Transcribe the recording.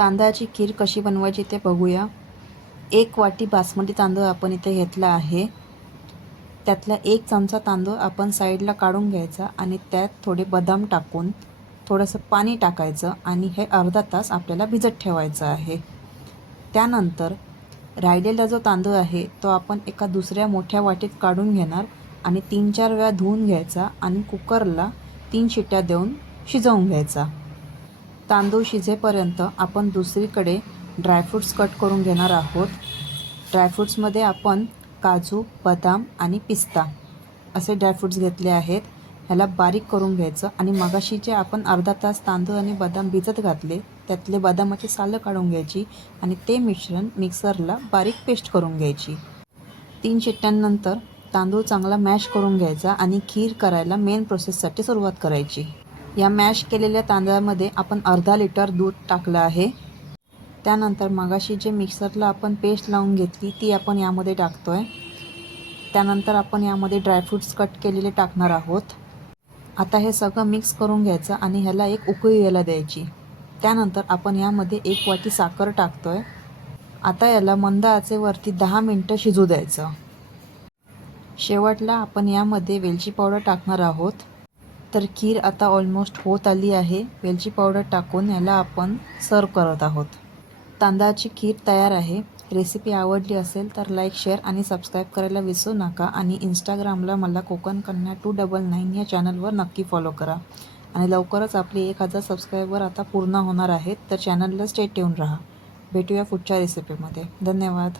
तांदळाची खीर कशी बनवायची ते बघूया। 1 वाटी बासमती तांदूळ आपण इथे घेतला आहे। त्यातला 1 चमचा तांदूळ आपण साईडला काढून घ्यायचा आणि त्यात थोडे बदाम टाकून थोडंसं पाणी टाकायचं आणि हे अर्धा तास आपल्याला भिजत ठेवायचं आहे। त्यानंतर राहिलेला जो तांदूळ आहे तो आपण एका दुसऱ्या मोठ्या वाटीत काढून घेणार आणि 3-4 वेळा धुवून घ्यायचा आणि कुकरला 3 शिट्ट्या देऊन शिजवून घ्यायचा। तांदूळ शिजेपर्यंत आपण दुसरीकडे ड्रायफ्रूट्स कट करून घेणार आहोत। ड्रायफ्रूट्समध्ये आपण काजू, बदाम आणि पिस्ता असे ड्रायफ्रूट्स घेतले आहेत। ह्याला बारीक करून घ्यायचं आणि मगाशी जे आपण अर्धा तास तांदूळ आणि बदाम भिजत घातले त्यातले बदामाची सालं काढून घ्यायची आणि ते मिश्रण मिक्सरला बारीक पेस्ट करून घ्यायची। 3 शिट्ट्यांनंतर तांदूळ चांगला मॅश करून घ्यायचा आणि खीर करायला मेन प्रोसेससाठी सुरुवात करायची। या मॅश केलेल्या तांदळामध्ये आपण अर्धा लिटर दूध टाकलं आहे। त्यानंतर मगाशी जे मिक्सरला आपण पेस्ट लावून घेतली ती आपण यामध्ये टाकतोय। त्यानंतर आपण यामध्ये ड्रायफ्रूट्स कट केलेले टाकणार आहोत। आता हे सगळं मिक्स करून घ्यायचं आणि ह्याला एक उकळी यायला द्यायची। त्यानंतर आपण यामध्ये 1 वाटी साखर टाकतोय। आता याला मंद आचेवरती 10 मिनिटं शिजू द्यायचं। शेवटला आपण यामध्ये वेलची पावडर टाकणार आहोत। तर खीर आता ऑलमोस्ट होत आली आहे। वेलची पावडर टाकून याला आपण सर्व करत आहोत। तांदळाची खीर तयार आहे। रेसिपी आवडली असेल तर लाईक, शेअर आणि सबस्क्राईब करायला विसरू नका आणि इंस्टाग्रामला मला कोकण कन्या 299 या चॅनलवर नक्की फॉलो करा आणि लवकरच आपले 1000 सबस्क्रायबर आता पूर्ण होणार आहेत, तर चॅनलला स्टे ट्यून राहा। भेटूया पुढच्या रेसिपीमध्ये। धन्यवाद।